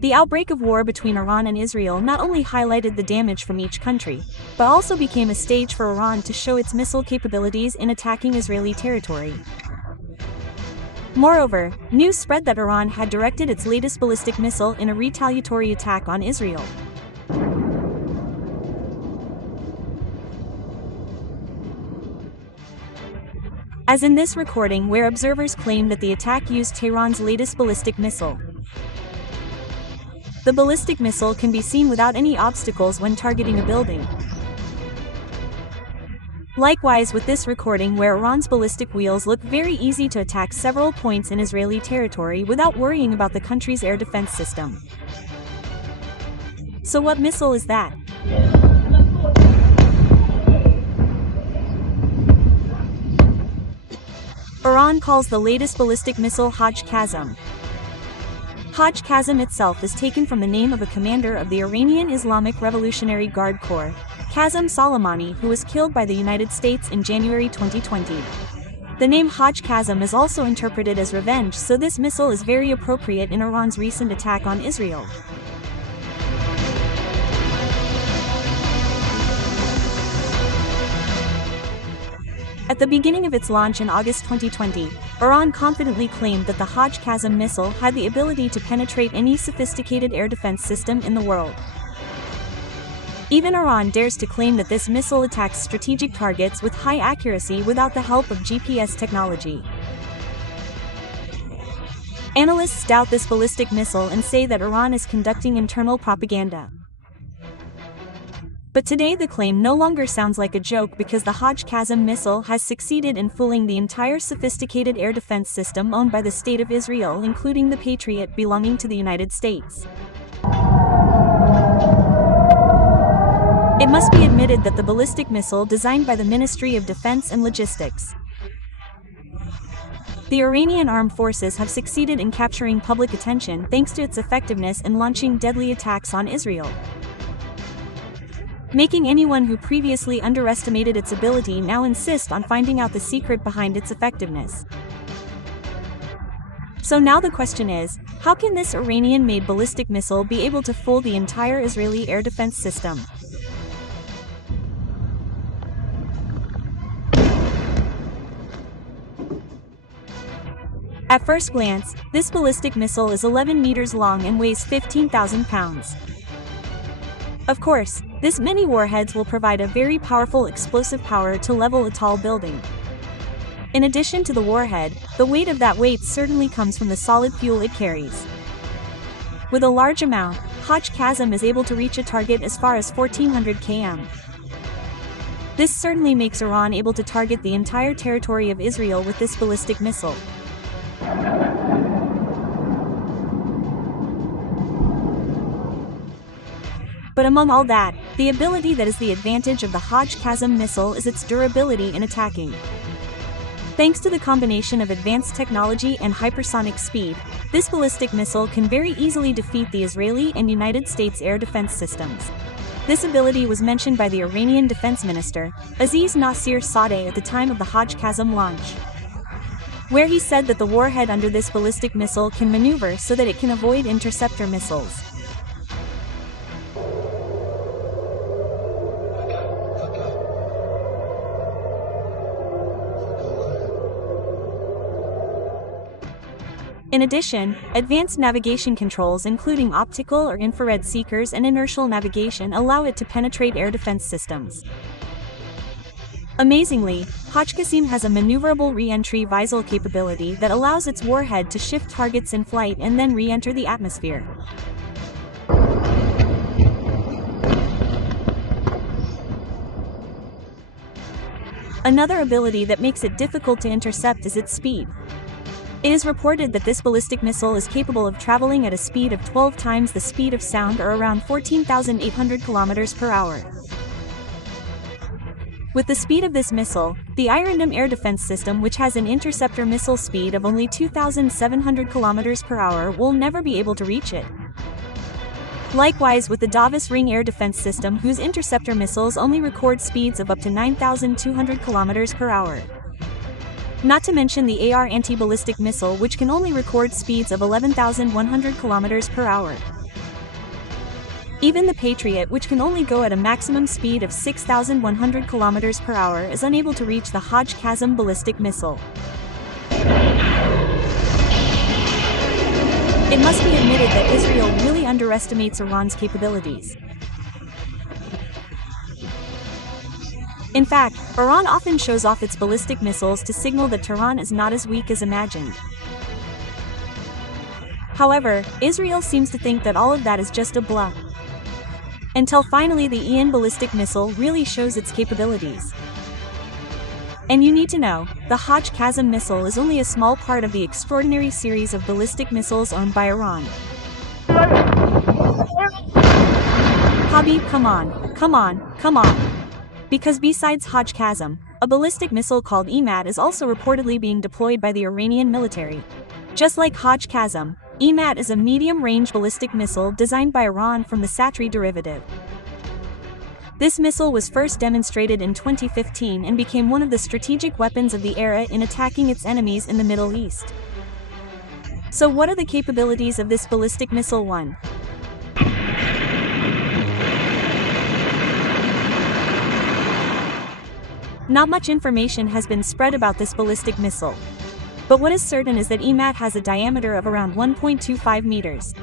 The outbreak of war between Iran and Israel not only highlighted the damage from each country, but also became a stage for Iran to show its missile capabilities in attacking Israeli territory. Moreover, news spread that Iran had directed its latest ballistic missile in a retaliatory attack on Israel. As in this recording where observers claim that the attack used Tehran's latest ballistic missile. The ballistic missile can be seen without any obstacles when targeting a building. Likewise with this recording where Iran's ballistic wheels look very easy to attack several points in Israeli territory without worrying about the country's air defense system. So what missile is that? Iran calls the latest ballistic missile Haj Qassem. Haj Qassem itself is taken from the name of a commander of the Iranian Islamic Revolutionary Guard Corps, Qassem Soleimani, who was killed by the United States in January 2020. The name Haj Qassem is also interpreted as revenge, so this missile is very appropriate in Iran's recent attack on Israel. At the beginning of its launch in August 2020, Iran confidently claimed that the Haj Qassem missile had the ability to penetrate any sophisticated air defense system in the world. Even Iran dares to claim that this missile attacks strategic targets with high accuracy without the help of GPS technology. Analysts doubt this ballistic missile and say that Iran is conducting internal propaganda. But today the claim no longer sounds like a joke because the Haj Qassem missile has succeeded in fooling the entire sophisticated air defense system owned by the State of Israel, including the Patriot belonging to the United States. It must be admitted that the ballistic missile designed by the Ministry of Defense and Logistics. The Iranian armed forces have succeeded in capturing public attention thanks to its effectiveness in launching deadly attacks on Israel, making anyone who previously underestimated its ability now insist on finding out the secret behind its effectiveness. So now the question is, how can this Iranian-made ballistic missile be able to fool the entire Israeli air defense system? At first glance, this ballistic missile is 11 meters long and weighs 15,000 pounds. Of course, this many warheads will provide a very powerful explosive power to level a tall building. In addition to the warhead, the weight of that weight certainly comes from the solid fuel it carries. With a large amount, Haj Qassem is able to reach a target as far as 1400 km. This certainly makes Iran able to target the entire territory of Israel with this ballistic missile. But among all that, the ability that is the advantage of the Haj Qassem missile is its durability in attacking. Thanks to the combination of advanced technology and hypersonic speed, this ballistic missile can very easily defeat the Israeli and United States air defense systems. This ability was mentioned by the Iranian defense minister, Aziz Nasir Sadeh, at the time of the Haj Qassem launch, where he said that the warhead under this ballistic missile can maneuver so that it can avoid interceptor missiles. In addition, advanced navigation controls including optical or infrared seekers and inertial navigation allow it to penetrate air defense systems. Amazingly, Haj Qassem has a maneuverable re-entry visor capability that allows its warhead to shift targets in flight and then re-enter the atmosphere. Another ability that makes it difficult to intercept is its speed. It is reported that this ballistic missile is capable of traveling at a speed of 12 times the speed of sound, or around 14,800 kilometers per hour. With the speed of this missile, the Iron Dome air defense system, which has an interceptor missile speed of only 2,700 kilometers per hour, will never be able to reach it. Likewise with the Davos Ring air defense system, whose interceptor missiles only record speeds of up to 9,200 kilometers per hour. Not to mention the AR anti-ballistic missile, which can only record speeds of 11,100 kilometers per hour. Even the Patriot, which can only go at a maximum speed of 6,100 kilometers per hour, is unable to reach the Haj Qassem ballistic missile. It must be admitted that Israel really underestimates Iran's capabilities. In fact, Iran often shows off its ballistic missiles to signal that Tehran is not as weak as imagined. However, Israel seems to think that all of that is just a bluff. Until finally the Iran ballistic missile really shows its capabilities. And you need to know, the Haj Qassem missile is only a small part of the extraordinary series of ballistic missiles owned by Iran. Habib, come on, come on, come on. Because besides Haj Qassem, a ballistic missile called Emad is also reportedly being deployed by the Iranian military. Just like Haj Qassem, Emad is a medium-range ballistic missile designed by Iran from the Satri derivative. This missile was first demonstrated in 2015 and became one of the strategic weapons of the era in attacking its enemies in the Middle East. So what are the capabilities of this ballistic missile? 1. Not much information has been spread about this ballistic missile. But what is certain is that Emad has a diameter of around 1.25 meters.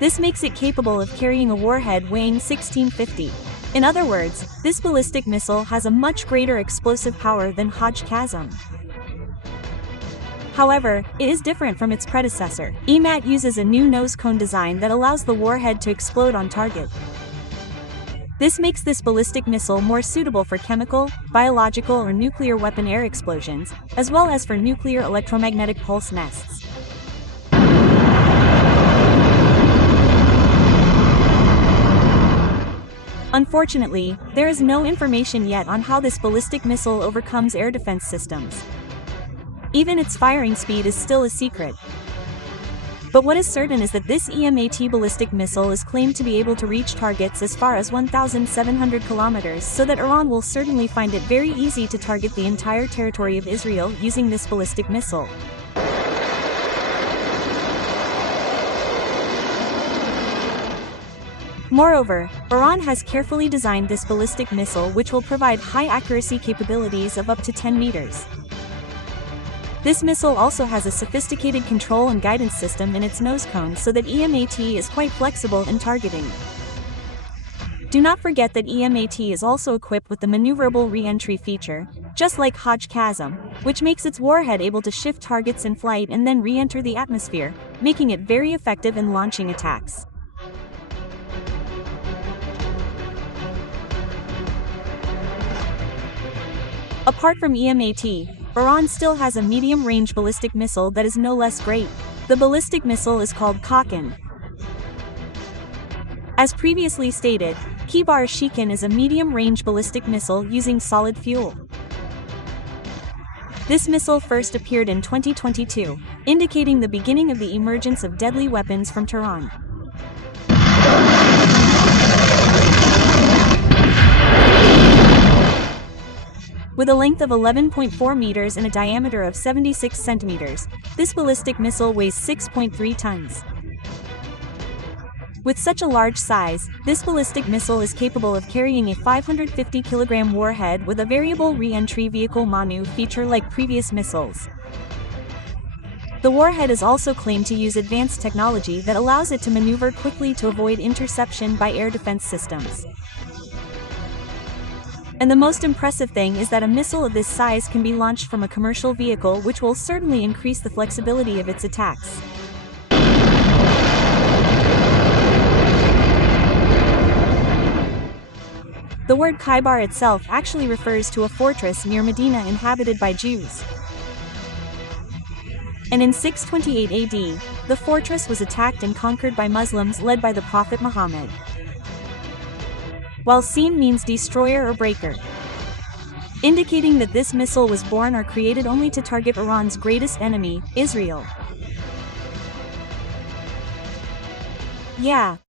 This makes it capable of carrying a warhead weighing 1650. In other words, this ballistic missile has a much greater explosive power than Haj Qassem. However, it is different from its predecessor. Emad uses a new nose cone design that allows the warhead to explode on target. This makes this ballistic missile more suitable for chemical, biological or nuclear weapon air explosions, as well as for nuclear electromagnetic pulse nests. Unfortunately, there is no information yet on how this ballistic missile overcomes air defense systems. Even its firing speed is still a secret. But what is certain is that this EMAT ballistic missile is claimed to be able to reach targets as far as 1,700 kilometers, so that Iran will certainly find it very easy to target the entire territory of Israel using this ballistic missile. Moreover, Iran has carefully designed this ballistic missile, which will provide high accuracy capabilities of up to 10 meters. This missile also has a sophisticated control and guidance system in its nose cone, so that EMAT is quite flexible in targeting. Do not forget that EMAT is also equipped with the maneuverable re-entry feature, just like Haj Qassem, which makes its warhead able to shift targets in flight and then re-enter the atmosphere, making it very effective in launching attacks. Apart from EMAT, Iran still has a medium-range ballistic missile that is no less great. The ballistic missile is called Kakan. As previously stated, Kibar Shikan is a medium-range ballistic missile using solid fuel. This missile first appeared in 2022, indicating the beginning of the emergence of deadly weapons from Tehran. With a length of 11.4 meters and a diameter of 76 centimeters, this ballistic missile weighs 6.3 tons. With such a large size, this ballistic missile is capable of carrying a 550-kilogram warhead with a variable re-entry vehicle MANU feature like previous missiles. The warhead is also claimed to use advanced technology that allows it to maneuver quickly to avoid interception by air defense systems. And the most impressive thing is that a missile of this size can be launched from a commercial vehicle, which will certainly increase the flexibility of its attacks. The word Khaybar itself actually refers to a fortress near Medina inhabited by Jews. And in 628 AD, the fortress was attacked and conquered by Muslims led by the Prophet Muhammad. While Sin means destroyer or breaker, indicating that this missile was born or created only to target Iran's greatest enemy, Israel. Yeah.